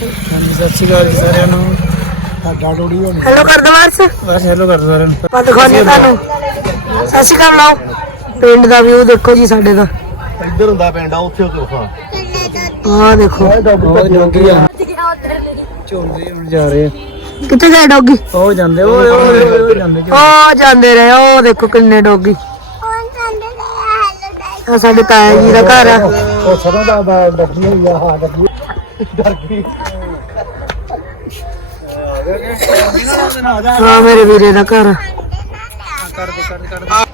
ਹਾਂਜੀ ਸਤਿ ਸ਼੍ਰੀ ਅਕਾਲ ਜੀ ਸਾਰਿਆਂ ਨੂੰ। ਸਾਡਾ ਡੋੜੀ ਹੋਣੀ ਹੈਲੋ ਕਰ ਦੋ ਬਸ ਬਸ ਹੈਲੋ ਕਰ ਸਾਰਿਆਂ ਨੂੰ। ਪਾ ਦਿਖਾਉਂਦੇ ਤੁਹਾਨੂੰ। ਸਤਿ ਸ਼੍ਰੀ ਅਕਾਲ ਲਾਓ। ਪਿੰਡ ਦਾ ਵਿਊ ਦੇਖੋ ਜੀ ਸਾਡੇ ਦਾ। ਇੱਧਰ ਹੁੰਦਾ ਪਿੰਡ ਆ ਉੱਥੇ ਉੱਥੇ ਉਖਾ ਆਹ ਦੇਖੋ। ਉਹ ਜੋਗੀ ਆ। ਝੋਲੇ ਹੁਣ ਜਾ ਰਹੇ ਆ। ਕਿੱਥੇ ਗਏ ਡੌਗੀ? ਉਹ ਜਾਂਦੇ ਉਹ ਉਹ- ਉਹ ਜਾਂਦੇ। ਉਹ ਜਾਂਦੇ ਰਹੇ ਉਹ ਦੇਖੋ ਕਿੰਨੇ ਡੌਗੀ। ਆ ਸਾਡੇ ਤਾਇਆ ਜੀ ਦਾ ਘਰ ਆ। ਉਹ ਸਰੋਂ ਦਾ ਦਾ ਡੱਬੀ ਹੋਈ ਆ ਹਾਂ ਡੱਬੀ। ਡਰ ਗਈ ਹਾਂ ਮੇਰੇ ਵੀਰੇ ਦਾ ਘਰ। ਆ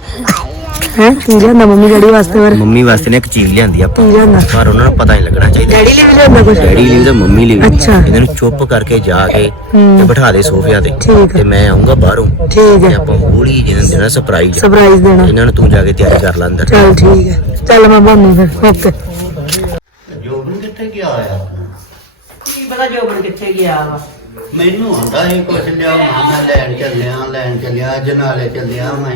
ਹੈ ਕੀ ਲਿਆਂਦਾ ਮੰਮੀ ਡੈਡੀ ਵਾਸਤੇ ਵਰ ਮੰਮੀ ਵਾਸਤੇ ਨੇ ਇੱਕ ਚੀਜ਼ ਲਿਆਂਦੀ ਆਪਾਂ। ਕੀ ਲਿਆਂਦਾ? ਪਰ ਉਹਨਾਂ ਨੂੰ ਪਤਾ ਨਹੀਂ ਲੱਗਣਾ ਚਾਹੀਦਾ। ਡੈਡੀ ਲਈ ਵੀ ਲਿਆਂਦਾ ਕੁਝ ਡੈਡੀ ਲਈ ਤਾਂ ਮੰਮੀ ਲਈ ਵੀ। ਅੱਛਾ। ਇਹਨਾਂ ਨੂੰ ਚੁੱਪ ਕਰਕੇ ਜਾ ਕੇ ਹੂੰ। ਤੇ ਬਿਠਾ ਦੇ ਸੋਫਿਆਂ ਤੇ। ਠੀਕ ਤੇ ਮੈਂ ਆਉਂਗਾ ਬਾਹਰੋਂ। ਠੀਕ ਤੇ ਹੈ ਆਪਾਂ ਹੌਲੀ ਜਿਹਨਾਂ ਦੇਣਾ ਸਰਪ੍ਰਾਈਜ਼ ਸਰਪ੍ਰਾਈਜ਼ ਦੇਣਾ। ਇਹਨਾਂ ਨੂੰ ਤੂੰ ਜਾ ਕੇ ਤਿਆਰੀ ਕਰ ਲੈ ਅੰਦਰ। ਚਲ ਠੀਕ ਹੈ। ਚੱਲ ਮੈਂ ਬੰਨੀ ਫਿਰ। ਓਕੇ। ਜੋਬਨ ਕਿੱਥੇ ਗਿਆ ਆ? ਪਤਾ ਜੋਬਨ ਕਿੱਥੇ ਗਿਆ ਵਾ? ਮੈਨੂੰ ਆਂਦਾ ਸੀ ਕੁਛ ਲਿਆ ਮੈਂ ਲੈਣ ਚੱਲਿਆ ਲੈਣ ਚੱਲਿਆ ਅੱਜ ਨਾਲੇ ਚੱਲਿਆ ਮੈਂ।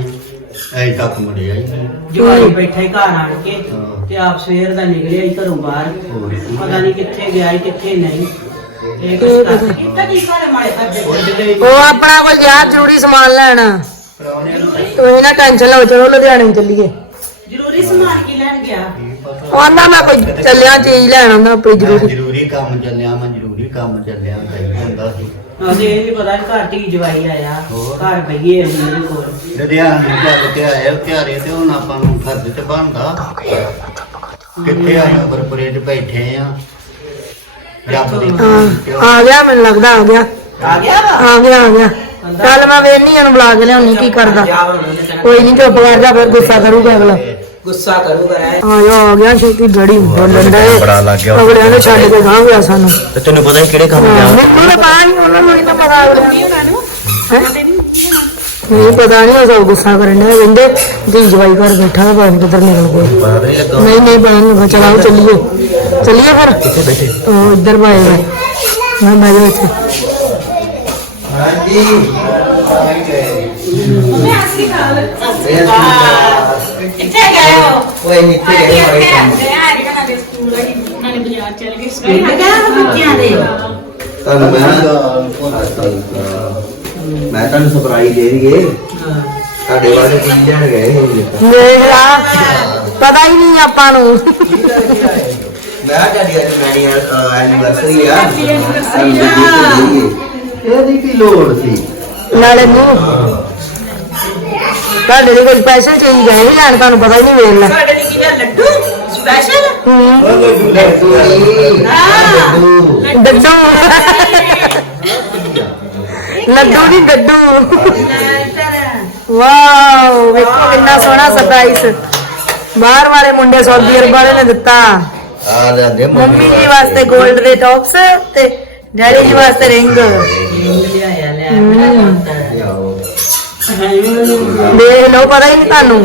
ਐ ਤੱਕ ਮੁੜਿਆ ਹੀ ਨਹੀਂ। ਜਵਾਈ ਬੈਠਾ ਹੀ ਘਰ ਆਣ ਕੇ। ਤੇ ਆਪ ਸਵੇਰ ਦਾ ਨਿਕਲਿਆ ਹੀ ਘਰੋਂ ਬਾਹਰ। ਪਤਾ ਨਹੀਂ ਕਿੱਥੇ ਗਿਆ ਹੀ ਕਿੱਥੇ ਨਹੀਂ। ਇਹ ਕੁਛ ਕਰ ਕੀਤਾ ਕੀ ਘਰੇ ਮਾਰੇ ਕਰਦੇ ਉਹ ਆਪਣਾ ਕੋਈ ਯਾਰ ਜ਼ਰੂਰੀ ਸਮਾਨ ਲੈਣਾ। ਤੁਸੀਂ ਨਾ ਟੈਨਸ਼ਨ ਲਓ ਚਲੋ ਲੁਧਿਆਣੇ ਨੂੰ ਚੱਲੀਏ। ਜ਼ਰੂਰੀ ਸਮਾਨ ਕੀ ਲੈਣ ਗਿਆ? ਉਹ ਆਂਦਾ ਮੈਂ ਕੋਈ ਚੱਲਿਆ ਚੀਜ਼ ਲੈਣ ਆਉਂਦਾ ਆਪਣੀ ਜ਼ਰੂਰੀ ਕੰਮ ਚੱਲਿਆ ਮੈਂ ਜ਼ਰੂਰੀ ਕੰਮ ਚੱਲਿਆ ਸਹੀ ਹੁੰਦਾ ਸੀ। ਉਹਦੇ ਇਹ ਵੀ ਪਤਾ ਨੀ ਘਰ ਧੀ ਜਵਾਈ ਆਇਆ ਹੋਰ। ਘਰ ਬਈਏ ਮੇਰੇ ਕੋਲ। ਲੁਧਿਆਣੇ ਚੱਲ ਕੇ ਆਏ ਤਿਆਰੇ ਤੇ ਹੁਣ ਆਪਾਂ ਨੂੰ ਫਰਜ਼ ਤੇ ਬਣਦਾ। ਕਿੱਥੇ ਆ ਨੰਬਰਪੁਰੇ 'ਚ ਬੈਠੇ ਆ। ਰੱਬ ਦੀ ਆ ਗਿਆ ਮੈਨੂੰ ਲੱਗਦਾ ਆ ਗਿਆ। ਆ ਗਿਆ ਵਾ? ਆ ਗਿਆ ਆ ਗਿਆ। ਚੱਲ ਮੈਂ ਵੇਖਨੀ ਇਹਨੂੰ ਬੁਲਾ ਕੇ ਲਿਆਉਣੀ ਕੀ ਕਰਦਾ। ਕੋਈ ਨਹੀਂ ਚੁੱਪ ਕਰ ਜਾ ਫਿਰ ਗੁੱਸਾ ਕਰੂਗਾ ਅਗਲਾ। ਗੁੱਸਾ ਕਰੂਗਾ ਇਹ। ਆ ਜਾ ਆ ਗਿਆ ਛੇਤੀ ਬੜੀ ਬੋਲਣ ਦਾ ਬੜਾ ਲੱਗ ਗਿਆ। ਅਗਲਿਆਂ ਨੇ ਛੱਡ ਕੇ ਗਾਂ ਗਿਆ ਸਾਨੂੰ। ਤੇ ਤੈਨੂੰ ਪਤਾ ਨਹੀਂ ਕਿਹੜੇ ਕੰਮ ਗਿਆ? ਮੈਨੂੰ ਤਾਂ ਪਤਾ ਨਹੀਂ ਉਹਨਾਂ ਨੂੰ ਨਹੀਂ ਤਾਂ ਪਤਾ ਅਗਲਿਆਂ ਨੂੰ? ਹੈਂ? ਨਹੀਂ ਪਤਾ ਨਹੀਂ ਉਹ ਸਭ ਗੁੱਸਾ ਕਰਨ ਦੇ ਕਹਿੰਦੇ ਦੀ ਜਵਾਈ ਘਰ ਬੈਠਾ ਪਤਾ ਨੀ ਕਿੱਧਰ ਨਿਕਲ ਪਤਾ ਨਹੀਂ ਲੱਗਾ। ਨਹੀਂ ਨਹੀਂ ਪਤਾ ਨਹੀਂ ਚਲਾਓ ਚੱਲੀਏ। ਚੱਲੀਏ ਫਿਰ? ਕਿੱਥੇ ਬੈਠੇ? ਉਹ ਇੱਧਰ ਪਾਏ ਹੋਏ। ਮੈਂ ਮੈਂ ਜੋ ਇੱਥੇ। ਕਿੱਥੇ ਗਏ ਹੋ ਓਏ ਨੀਚੇ ਗਏ। ਮਾਰੇ ਕੰਮ ਪਿੰਡ ਗਿਆ ਬੱਚਿਆਂ ਦੇ। ਤੁਹਾਨੂੰ ਮੈਂ ਮੈਂ ਤੁਹਾਨੂੰ ਸਰਪ੍ਰਾਈਜ਼ ਦੇ ਦਈਏ। ਤੁਹਾਡੇ ਵਾਲੇ ਕੀ ਲੈਣ ਗਏ ਹੋਗੇ ਦੇਖ ਲਾ ਪਤਾ ਹੀ ਨਹੀਂ ਆਪਾਂ ਨੂੰ। ਮੈਂ ਤੁਹਾਡੀ ਅੱਜ ਮੈਨੀ ਐਨੀਵਰਸਰੀ ਆ। ਇਹਦੀ ਕੀ ਲੋੜ ਸੀ? ਨਾਲੇ ਨੂੰ ਤੁਹਾਡੇ ਲਈ ਕੋਈ ਪੈਸੇ ਚਾਹੀਦੇ ਹੈ ਲੈਣ ਤੁਹਾਨੂੰ ਪਤਾ ਹੀ ਨਹੀਂ ਵੇਖ ਲੈ। ਸਾਡੇ ਲਈ ਕੀ ਆ, ਲੱਡੂ? ਸਪੈਸ਼ਲ ਹੂੰ। ਲੱਡੂ ਡੱਡੂ ਲੱਡੂ ਨਹੀਂ ਡੱਡੂ ਵਾਓ ਵੇਖੋ ਕਿੰਨਾ ਸੋਹਣਾ ਸਰਪ੍ਰਾਈਜ਼ ਬਾਹਰ ਵਾਲੇ ਮੁੰਡੇ ਸੌਦੀ ਅਰਬ ਵਾਲੇ ਨੇ ਦਿੱਤਾ। ਆ ਲੈ ਦੇ ਮੰਮੀ ਜੀ ਵਾਸਤੇ 골ਡ ਦੇ ਟੌਪਸ ਤੇ ਡੈਡੀ ਜੀ ਵਾਸਤੇ ਰਿੰਗ ਲਿਆਇਆ ਲਿਆ ਦੇਖ ਲਓ ਪਤਾ ਹੀ ਨਹੀਂ ਤੁਹਾਨੂੰ।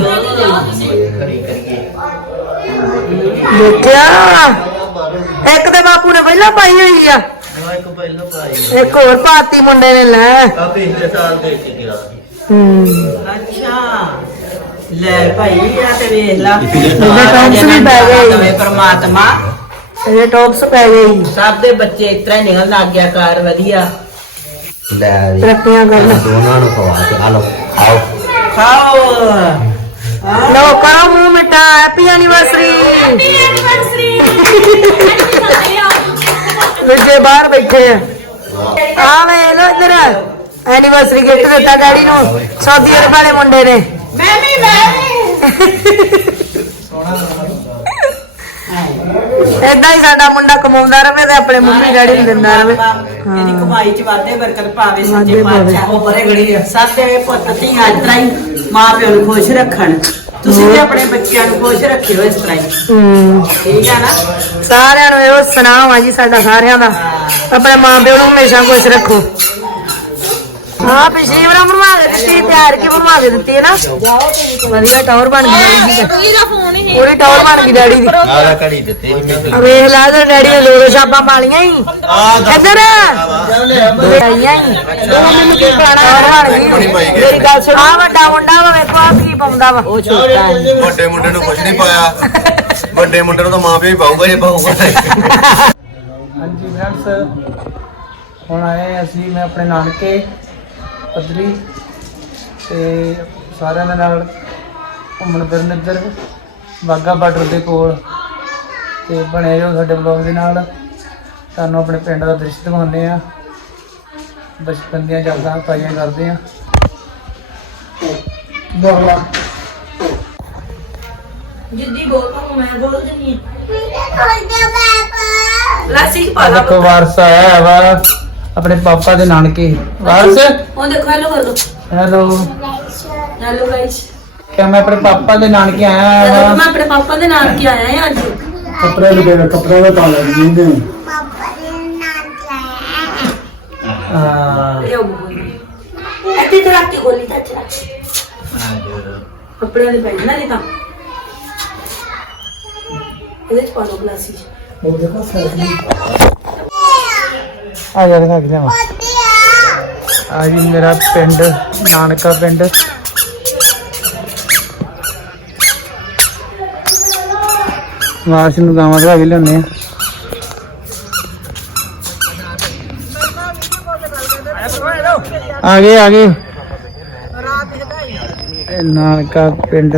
ਦੇਖਿਆ? ਇੱਕ ਤੇ ਬਾਪੂ ਨੇ ਪਹਿਲਾਂ ਪਾਈ ਹੋਈ ਆ। ਇੱਕ ਪਹਿਲਾਂ ਪਾਈ ਇੱਕ ਹੋਰ ਪਾਤੀ ਮੁੰਡੇ ਨੇ ਲੈ। ਆ ਪਿਛਲੇ ਸਾਲ ਦੇ ਕੇ ਗਿਆ ਹੂੰ ਅੱਛਾ। ਲੈ ਭਾਈ ਆ ਤੇ ਵੇਖ ਲਾ। ਇਹਦੇ ਟੌਪਸ ਵੀ ਪੈ ਗਏ। ਪਰਮਾਤਮਾ। ਇਹ ਟੌਪਸ ਪੈ ਗਏ। ਸਭ ਦੇ ਬੱਚੇ ਇਸ ਤਰ੍ਹਾਂ ਹੀ ਨਿਕਲ ਲੱਗ ਗਿਆ ਕਾਰ ਵਧੀਆ। ਲੈ ਤਰੱਕੀਆਂ ਕਰਨ। ਦੋਨਾਂ ਨੂੰ ਖਵਾ ਕੇ ਆ ਲਓ ਖਾਓ। ਖਾਓ ਲਓ ਕਰੋ ਮੂੰਹ ਮਿੱਠਾ। ਹੈਪੀ ਐਨੀਵਰਸਰੀ ਦੂਜੇ ਬਾਹਰ ਬੈਠੇ ਆ। ਆ ਵੇ ਲੋ ਇੱਧਰ। ਐਨੀਵਰਸਰੀ ਗਿਫਟ ਦਿੱਤਾ ਡੈਡੀ ਨੂੰ। ਸਾਦੀ ਅਰਬ ਵਾਲੇ ਮੁੰਡੇ ਨੇ। ਮੈਂ ਵੀ ਮੈਂ ਵੀ। ਏਦਾਂ ਹੀ ਸਾਡਾ ਮੁੰਡਾ ਕਮਾਉਂਦਾ ਰਵੇ ਤੇ ਆਪਣੇ ਮੰਮੀ ਡੈਡੀ ਨੂੰ ਦਿੰਦਾ ਰਵੇ। ਇਹਦੀ ਕਮਾਈ ਚ ਵਾਧੇ ਬਰਕਤ ਪਾਵੇ ਵਾਧੇ ਸੱਚੇ ਪਾਵੇ। ਪਾਤਸ਼ਾਹ ਉਹ ਬਰੇ ਗੜੀ ਸਭ ਦੇ ਪੁੱਤ ਧੀਆਂ ਇਸ ਤਰ੍ਹਾਂ ਹੀ ਮਾਂ ਪਿਓ ਨੂੰ ਖੁਸ਼ ਰੱਖਣ। ਤੁਸੀਂ ਵੀ ਆਪਣੇ ਬੱਚਿਆਂ ਨੂੰ ਖੁਸ਼ ਰੱਖਿਓ ਇਸ ਤਰ੍ਹਾਂ ਹੀ। ਠੀਕ ਆ ਨਾ? ਸਾਰਿਆਂ ਨੂੰ ਇਹੋ ਆ ਜੀ ਸਾਡਾ ਸਾਰਿਆਂ ਦਾ। ਆਪਣੇ ਮਾਂ ਪਿਓ ਨੂੰ ਹਮੇਸ਼ਾ ਖੁਸ਼ ਰੱਖੋ। ਹਾਂ ਪਿਛਲੀ ਵਾਰ ਬਣਵਾ ਕੇ ਦਿੱਤੀ ਤਿਆਰ ਕੇ ਬਣਵਾ ਕੇ ਦਿੱਤੀ ਹੈ ਨਾ। ਵਧੀਆ ਟੌਰ ਬਣ ਗਈ ਡੈਡੀ ਦੀ ਪੂਰੀ ਟੌਰ ਬਣ ਗਈ ਡੈਡੀ ਦੀ। ਆਹ ਘੜੀ ਦਿੱਤੀ ਆ ਵੇਖ ਲਾ ਤੇ ਡੈਡੀ ਨੇ ਦੋ ਦੋ ਛਾਪਾਂ ਹੀ। ਇੱਧਰ। ਆਈਆਂ ਹੀ। ਉਹ ਮੈਨੂੰ ਕੀ ਪਾਣਾ ਮੇਰੀ ਗੱਲ ਸੁਣ ਆ ਵੱਡਾ ਮੁੰਡਾ ਵਾ ਵੇਖੋ ਆ ਕੀ ਪਾਉਂਦਾ ਵਾ। ਉਹ ਛੋਟਾ ਹੈ। ਵੱਡੇ ਮੁੰਡੇ ਨੂੰ ਕੁਝ ਨਹੀਂ ਪਾਇਆ। ਵੱਡੇ ਮੁੰਡੇ ਨੂੰ ਤਾਂ ਮਾਂ ਪਿਓ ਹੀ ਪਾਊਗਾ ਜੇ ਪਾਊਗਾ। ਹਾਂਜੀ ਫਰੈਂਡਸ ਹੁਣ ਆਏ ਅਸੀਂ ਮੈਂ ਆਪਣੇ ਨਾਨਕੇ। ਪਦਰੀ ਤੇ ਸਾਰਿਆਂ ਦੇ ਨਾਲ ਘੁੰਮਣ ਫਿਰਨ ਇੱਧਰ ਵਾਹਗਾ ਬਾਰਡਰ ਦੇ ਕੋਲ ਤੇ ਬਣੇ ਰਹੋ ਸਾਡੇ ਬਲੌਗ ਦੇ ਨਾਲ। ਤੁਹਾਨੂੰ ਆਪਣੇ ਪਿੰਡ ਦਾ ਦ੍ਰਿਸ਼ ਦਿਖਾਉਂਦੇ ਆ ਬਚਪਨ ਦੀਆਂ ਯਾਦਾਂ ਤਾਜ਼ੀਆਂ ਕਰਦੇ ਆ ਬੋਲਾ ਜਿੱਦੀ ਬੋਲ ਪਾਉਂ ਮੈਂ ਬੋਲ ਦਿੰਨੀ ਲਾਸੀ ਚ ਪਾ ਲਾ ਦੇਖੋ ਵਾਰਸ ਆਇਆ ਵਾ ਆਪਣੇ ਪਾਪਾ ਦੇ ਨਾਨਕੇ। ਵਾਰਸ? ਉਹ ਦੇਖੋ ਹੈਲੋ ਕਰ ਦੋ। ਹੈਲੋ। ਹੈਲੋ ਗਾਇਸ ਕਿ ਮੈਂ ਆਪਣੇ ਪਾਪਾ ਦੇ ਨਾਨਕੇ ਆਇਆ ਵਾ? ਮੈਂ ਆਪਣੇ ਪਾਪਾ ਦੇ ਨਾਲ ਕੀ ਆਇਆ ਹਾਂ ਅੱਜ। ਕੱਪੜੇ ਲਗੇ ਕੱਪੜੇ ਦਾ ਤਾਂ ਲੱਗ ਜਿੰਦੇ ਹਾਂ। ਲਿਓ ਬੋਲ ਇੱਥੇ ਤੇ ਰੱਖ ਕੇ ਗੋਲੀ ਤਾਂ ਚਲਾ ਕੱਪੜਿਆਂ ਦੇ ਪੈਣ ਨਾ ਦੇਖਾਂ ਇਹਦੇ ਚ ਪਾ ਦੋ ਗਲਾਸੀ ਉਹ ਦੇਖੋ ਸਰਦੀ ਆ ਜਾ ਦਿਖਾ ਕੇ ਲਿਆਵਾਂ। ਆ ਜੀ ਮੇਰਾ ਪਿੰਡ, ਨਾਨਕਾ ਪਿੰਡ। ਵਾਰਸ ਨੂੰ ਗਾਵਾਂ ਦਿਖਾ ਕੇ ਲਿਆਉਂਦੇ ਆ। ਆ ਗਏ ਆ ਗਏ। ਨਾਨਕਾ ਪਿੰਡ।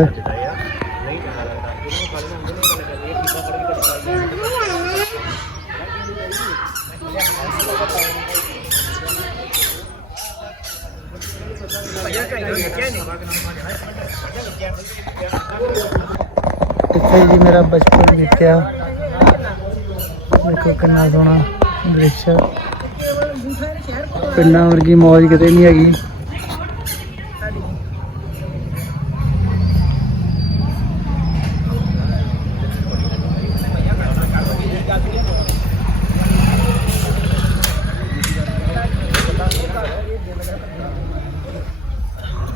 ਇੱਥੇ ਜੀ ਮੇਰਾ ਬਚਪਨ ਬੀਤਿਆ ਦੇਖੋ ਕਿੰਨਾ ਸੋਹਣਾ ਦ੍ਰਿਸ਼। ਪਿੰਡਾਂ ਵਰਗੀ ਮੌਜ ਕਿਤੇ ਨਹੀਂ ਹੈਗੀ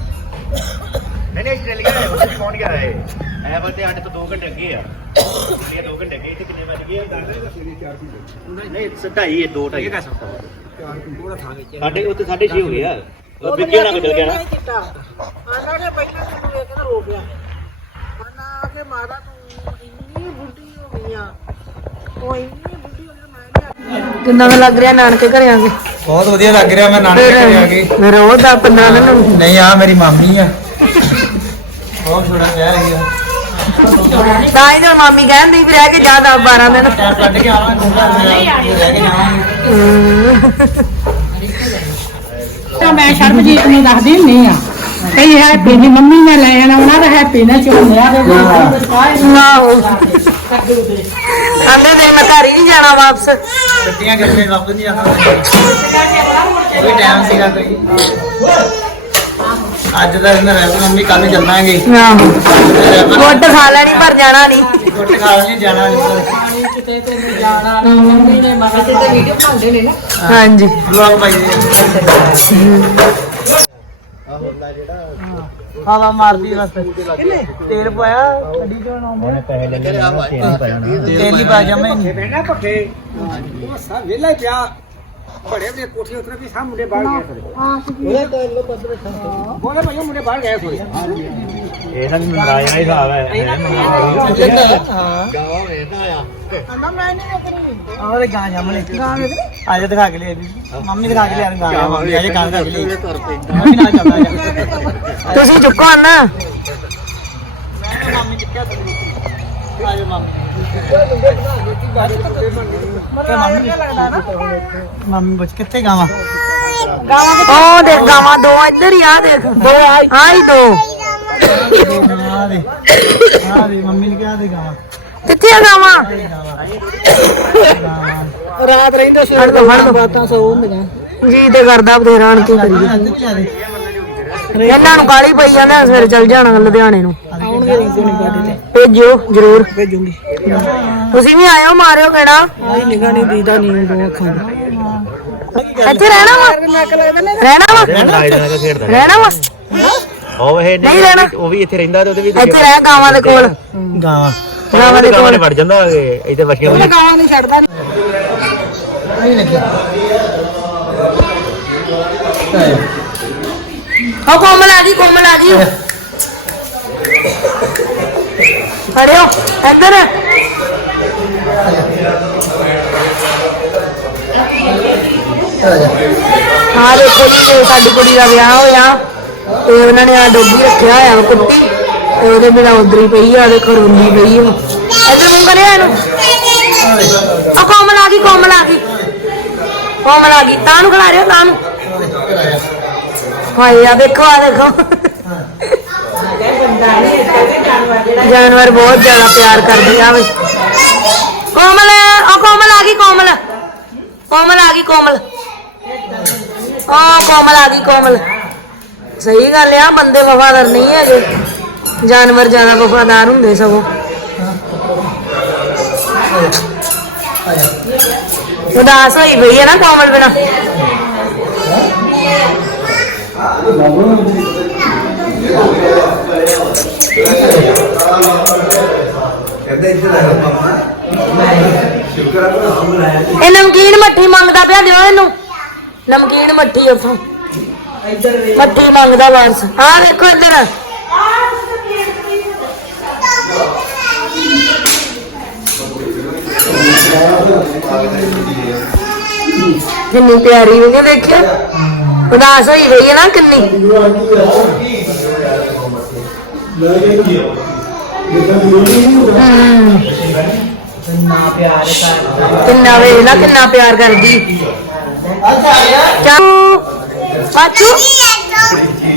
ਨਹੀਂ ਨਹੀਂ ਆਸਟ੍ਰੇਲੀਆ ਹੈ ਉੱਥੇ ਪਹੁੰਚ ਗਿਆ ਹੈ ਐ ਬੰਦੇ ਸਾਡੇ ਤੋਂ 2 ਘੰਟੇ ਅੱਗੇ ਆ? ਇਹ 2 ਘੰਟੇ ਅੱਗੇ ਇੱਥੇ ਕਿੰਨੇ ਵਜ ਗਏ ਨਹੀਂ ਸਟਾਈ ਇਹ 2 ਢਾਈ ਸਾਡੇ 6:30 ਹੋ ਗਏ ਆ। ਉਹ ਵਿੱਕੇ ਨਾਲ ਚਲ ਗਿਆ? ਨਾ ਆਂਦਾ ਨੇ ਬੈਠਾ ਤੈਨੂੰ ਵੇਖ ਕੇ ਰੋ ਪਿਆ ਆਂਦਾ ਕਿ ਮਾਦਾ ਤੂੰ ਇੰਨੀ ਬੁੱਢੀ ਹੋ ਗਈ ਆ। ਉਹ ਇੰਨੀ ਬੁੱਢੀ ਹੋ ਗਈ ਮੈਂ ਨਹੀਂ ਕਿੰਨਾ ਲੱਗ ਰਿਹਾ ਨਾਨਕੇ ਘਰੇ ਆ ਕੇ? ਬਹੁਤ ਵਧੀਆ ਲੱਗ ਰਿਹਾ ਮੈਂ ਨਾਨਕੇ ਘਰੇ ਆ ਕੇ ਫਿਰ ਰੋਜ਼ ਦਾ 15 ਦਿਨ ਨੂੰ ਨਹੀਂ ਆ ਮੇਰੀ ਮਾਮੀ ਆ। ਬਹੁਤ ਛੋੜਾ ਵਿਆਹ ਹੈਗਾ। ਤਾਂ ਹੀ ਤਾਂ ਮਾਮੀ ਕਹਿੰਦੀ ਵੀ ਰਹਿ ਕੇ ਜਾ 10 12 ਦਿਨ। ਟਾਈਮ ਕੱਢ ਕੇ ਆਵਾਂਗੇ ਰਹਿ ਕੇ ਜਾਵਾਂਗੇ ਤਾਂ ਮੈਂ ਸ਼ਰਮਜੀਤ ਨੂੰ ਦੱਸਦੀ ਹੁੰਦੀ ਆ ਕਈ ਹੈਪੀ ਦੀ ਮੰਮੀ ਨੇ ਲੈ ਜਾਣਾ ਉਹਨਾਂ ਦਾ ਹੈਪੀ ਨੇ ਚੋਲਿਆ ਦੇ ਆਹੋ। ਆਂਦੇ ਦੇ ਮੈਂ ਘਰ ਹੀ ਨਹੀਂ ਜਾਣਾ ਵਾਪਸ। ਛੁੱਟੀਆਂ ਕਿੰਨੇ ਵਾਪਸ ਨਹੀਂ ਆਉਂਦਾ ਕੋਈ ਟਾਈਮ ਸੀਗਾ ਕੋਈ। ਅੱਜ ਦਾ ਦਿਨ ਰਹਿ ਗਿਆ ਮੰਮੀ ਕੱਲ ਚੱਲਾਂਗੇ ਆਹੋ। ਗੁੱਟ ਖਾ ਲੈਣੀ ਪਰ ਜਾਣਾ ਨਹੀਂ। ਗੁੱਟ ਖਾ ਨਹੀਂ। ਜਾਣਾ ਇੱਧਰ ਕਿਤੇ ਤੈਨੂੰ ਜਾਣਾ ਨਾ ਮੰਮੀ ਨੇ ਮਗਰ ਤੇ ਵੀਡੀਓ ਬਣਾਉਂਦੇ ਨੇ ਨਾ ਹਾਂਜੀ ਵਲੌਗ ਪਾਈ ਹਵਾ ਮਾਰਦੀ ਬਸ ਤੇਲ ਪਾਇਆ ਗੱਡੀ ਚੋਂ ਆਉਂਦੇ ਪੈਸੇ ਲੈ ਤੇਲ ਹੀ ਪਾ ਜਮੇ ਨਹੀਂ ਇਹ ਤਾਂ ਨਾਰਾਇਣਾ ਹੀ ਹਿਸਾਬ ਹੈ। ਗਾਵਾ ਵੇਖਦਾ ਆ। ਆਹ ਗਾਂ ਜਮਲੇ ਅੱਜ ਦਿਖਾ ਕੇ ਲਿਆ ਵੀ ਮੰਮੀ ਦਿਖਾ ਕੇ ਲਿਆ ਗਾਂ ਮੰਮੀ ਅਜੇ ਗਾਂ ਦਿਖਾ ਕੇ ਲਈ। ਤੁਰ ਪੈਂਦਾ ਮੰਮੀ ਨਾਲ ਚੱਲਦਾ ਤੁਸੀਂ ਚੁੱਕੋ ਨਾ ਮੰਮੀ ਕਿੱਥੇ ਤੁਸੀਂ ਆਜੋ ਮੰਮੀ। ਮੰਮੀ ਬਚ ਕਿੱਥੇ ਗਾਵਾਂ ਉਹ ਦੇਖ ਗਾਵਾਂ ਦੋ ਇੱਧਰ ਹੀ ਆ ਦੇਖ ਦੋ ਆ ਦੋ ਆ ਦੇ ਆ ਦੇ ਮੰਮੀ ਨੇ ਕਿਹਾ ਦੇ ਗਾਵਾਂ ਕਿੱਥੇ ਆ ਗਾਵਾਂ ਰਾਤ ਰਹਿੰਦਾ ਫੜ ਦੋ ਫੜ ਬਾਤਾਂ ਸੋ ਹੁੰਦੀਆਂ ਜੀ ਤੇ ਕਰਦਾ ਬਥੇਰਾ ਹਣ ਕੀ ਕਰੀਏ ਆ ਦੇ ਇਹਨਾਂ ਨੂੰ ਕਾਲੀ ਪਈ ਜਾਂਦੇ ਸਵੇਰੇ ਚੱਲ ਜਾਣਾ ਲੁਧਿਆਣੇ ਨੂੰ ਭੇਜਿਓ ਜ਼ਰੂਰ ਭੇਜੂਗੀ ਤੁਸੀਂ ਵੀ ਆਇਓ ਮਾਰਿਓ ਕਿਹੜਾ? ਆਈ ਨਿਗਾਹ ਨਹੀਂ ਦੀਦਾ ਨਹੀਂ ਦੋ ਅੱਖਾਂ ਇੱਥੇ ਰਹਿਣਾ ਵਾ? ਰਹਿਣਾ ਵਾ? ਰਹਿਣਾ ਵਾ? ਉਹ ਇਹ ਨਹੀਂ ਰਹਿਣਾ। ਉਹ ਵੀ ਇੱਥੇ ਰਹਿੰਦਾ ਤੇ ਉਹਦੇ ਵੀ ਇੱਥੇ ਰਹਿ ਗਾਵਾਂ ਦੇ ਕੋਲ। ਗਾਵਾਂ। ਗਾਵਾਂ ਦੇ ਕੋਲ। ਵੜ ਜਾਂਦਾ ਇੱਥੇ ਵਸ਼ੀਆਂ ਹੋਈਆਂ। ਗਾਵਾਂ ਨੂੰ ਛੱਡਦਾ ਨਹੀਂ ਲੱਗਿਆ ਹੋ ਕੋਮਲ ਆ ਜੀ ਕੋਮਲ ਆ ਜੀ। ਫੜਿਓ ਇੱਧਰ। ਹਾਂ ਦੇਖੋ ਜੀ ਸਾਡੀ ਕੁੜੀ ਦਾ ਵਿਆਹ ਹੋਇਆ ਤੇ ਉਹਨਾਂ ਨੇ ਆ ਡੋਗੀ ਰੱਖਿਆ ਹੋਇਆ ਕੁੱਤੀ ਤੇ ਉਹਦੇ ਬਿਨਾ ਉਧਰ ਪਈ ਆ ਦੇਖੋ ਰੋਂਦੀ ਪਈ ਆ। ਇੱਧਰ ਮੂੰਹ ਕਰਿਆ ਇਹਨੂੰ। ਆ ਕੋਮਲ ਆ ਗਈ ਕੋਮਲ ਆ ਗਈ। ਕੋਮਲ ਆ ਗਈ। ਤਾਂ ਨੂੰ ਖਿਲਾ ਰਿਓ ਤਾਂ ਨੂੰ। ਹਾਏ ਆ ਦੇਖੋ ਆ ਦੇਖੋ। ਜਾਨਵਰ ਬਹੁਤ ਜ਼ਿਆਦਾ ਪਿਆਰ ਕਰਦੀ ਆ ਵੇ। ਕੋਮਲ ਆ ਕੋਮਲ ਆ ਗਈ, ਕੋਮਲ। ਕੋਮਲ ਆ ਗਈ, ਕੋਮਲ। ਆ ਕੋਮਲ ਆ ਗਈ, ਕੋਮਲ। ਸਹੀ ਗੱਲ ਆ, ਬੰਦੇ ਵਫਾਦਾਰ ਨਹੀਂ ਹੈਗੇ। ਜਾਨਵਰ ਜ਼ਿਆਦਾ ਵਫਾਦਾਰ ਹੁੰਦੇ ਸਗੋਂ। ਉਦਾਸ ਹੋਈ ਪਈ ਹੈ ਨਾ ਕੋਮਲ ਬਿਨਾ। ਕਹਿੰਦੇ ਇੱਧਰ ਆ ਇਹ ਨਮਕੀਨ ਮੱਠੀ ਮੰਗਦਾ ਪਿਆ, ਦਿਓ ਇਹਨੂੰ। ਨਮਕੀਨ ਮੱਠੀ ਉਥੋਂ। ਮੱਠੀ ਮੰਗਦਾ ਵਾਰਸ ਆ ਦੇਖੋ ਇੱਧਰ। ਕਿੰਨੀ ਪਿਆਰੀ ਹੋ ਗਈ ਦੇਖਿਓ ਉਦਾਸ ਹੋਈ ਪਈ ਹੈ ਨਾ ਕਿੰਨੀ। ਹਮ। ਕਿੰਨਾ ਵੇਖ ਲਾ ਕਿੰਨਾ ਪਿਆਰ ਕਰਦੀ। ਚਾਚੂ ਚਾਚੂ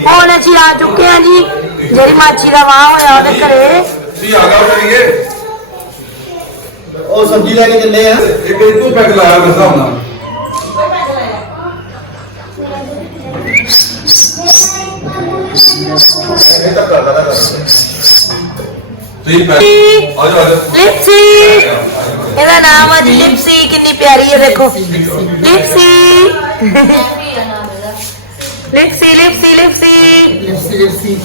ਹੁਣ ਅਸੀਂ ਆ ਚੁੱਕੇ ਆ ਜੀ। ਜਿਹੜੀ ਮਾਚੀ ਦਾ ਵਾਹ ਹੋਇਆ ਉਹਦੇ ਘਰੇ। ਉਹ ਸਬਜ਼ੀ ਲੈ ਕੇ ਚੱਲੇ ਆ। ਇੱਕ ਇੱਕੋ ਪੈਕ ਲਾਇਆ ਮੈਂ ਹਿਸਾਬ ਨਾਲ। ਤੁਸੀਂ ਪੈਕ ਆ ਜਾ ਆ ਜਾ ਲਿਪਸੀ ਇਹਦਾ ਨਾਮ ਹੈ ਜੀ ਲਿਪਸੀ ਕਿੰਨੀ ਪਿਆਰੀ ਹੈ ਦੇਖੋ। ਲਿਪਸੀ ਲਿਪਸੀ ਲਿਪਸੀ ਲਿਪਸੀ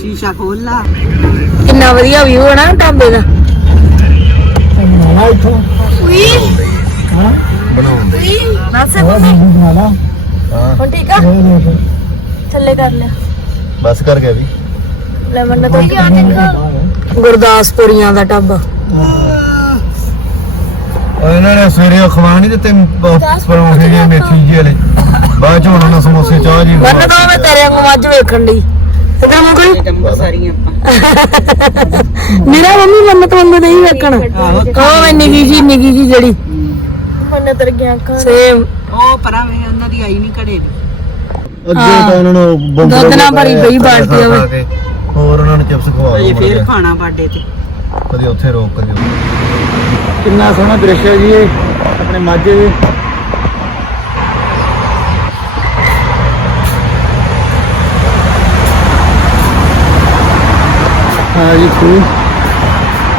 ਸ਼ੀਸ਼ਾ ਖੋਲ ਲਾ। ਕਿੰਨਾ ਵਧੀਆ ਵਿਊ ਹੈ ਨਾ ਢਾਬੇ ਦਾ। ਉਈ ਬਣਾਉਂਦੇ ਬਸ ਹੁਣ ਠੀਕ ਆ? ਥੱਲੇ ਕਰ ਲਿਆ। ਬਸ ਕਰ ਗਿਆ ਵੀ। ਲੈਮਨ ਨੇ ਤਾਂ ਦੇਖੋ। ਗੁਰਦਾਸਪੁਰੀਆਂ ਦਾ ਢਾਬਾ ਉਹ ਇਹਨਾਂ ਨੇ ਸਵੇਰੇ ਅਖਵਾਹ ਨਹੀਂ ਦਿੱਤੇ ਪਰੌਂਠੇ ਜਿਹੇ ਮੇਥੀ ਜਿਹੇ ਵਾਲੇ। ਬਾਅਦ ਚ ਉਹਨਾਂ ਸਮੋਸੇ ਚਾਹ ਜੀ ਮੈਨੂੰ ਤਾਂ ਮੈਂ ਤੇਰੇ ਵਾਂਗੂ ਮੱਝ ਵੇਖਣ ਦੀ ਇਧਰ ਮੂੰਹ ਆਪਾਂ। ਮੇਰਾ ਮੰਮੀ ਮੰਨਤ ਵਾਂਗੂ ਨਹੀਂ ਵੇਖਣ। ਉਹ ਮੈਂ ਨਿੱਕੀ ਜੀ ਨਿੱਕੀ ਜੀ ਜਿਹੜੀ। ਮੰਨਤ ਰਗੀਆਂ ਅੱਖਾਂ ਸੇਮ ਉਹ ਪਰਾਂ ਵੇ ਦੀ ਆਈ ਨਹੀਂ ਘੜੇ ਅੱਗੇ ਤਾਂ ਉਹਨਾਂ ਨੂੰ ਬੰਬੂ ਦੁੱਧ ਨਾਲ ਭਰੀ ਪਈ ਬਾਲਟੀ ਖਾ ਹੋਵੇ। ਕੇ। ਹੋਰ ਉਹਨਾਂ ਨੂੰ ਚਿਪਸ ਖਵਾ ਅਜੇ ਦਿਓ ਫੇਰ ਖਾਣਾ ਬਾਡੇ ਤੇ। ਕਦੇ ਉੱਥੇ ਰੋਕ ਕੇ ਕਿੰਨਾ ਸੋਹਣਾ ਦ੍ਰਿਸ਼ ਹੈ ਜੀ ਇਹ ਆਪਣੇ ਮਾਝੇ ਦੇ। ਹਾਂ ਜੀ ਖੂਹ।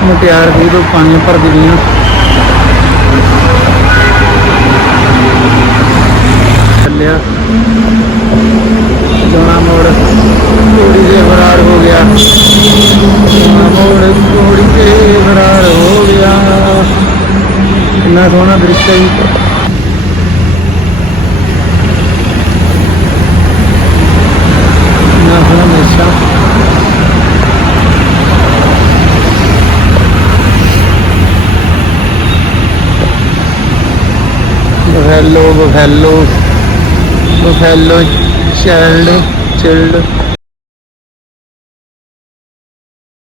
ਮੁਟਿਆਰ ਖੂਹ ਤੋਂ ਪਾਣੀ ਭਰਦੀ ਦੀਆਂ ਚੱਲਿਆ ਜੋਣਾ ਮੋੜ ਥੋੜੀ ਦੇ ਫਰਾਰ ਹੋ ਗਿਆ। ਜੋਣਾ ਮੋੜ ਥੋੜੀ ਦੇ ਫਰਾਰ ਹੋ ਗਿਆ। ਕਿੰਨਾ ਸੋਹਣਾ ਦ੍ਰਿਸ਼ ਹੈ ਜੀ। ਕਿੰਨਾ ਸੋਹਣਾ ਦ੍ਰਿਸ਼ ਆ ਬਫੈਲੋ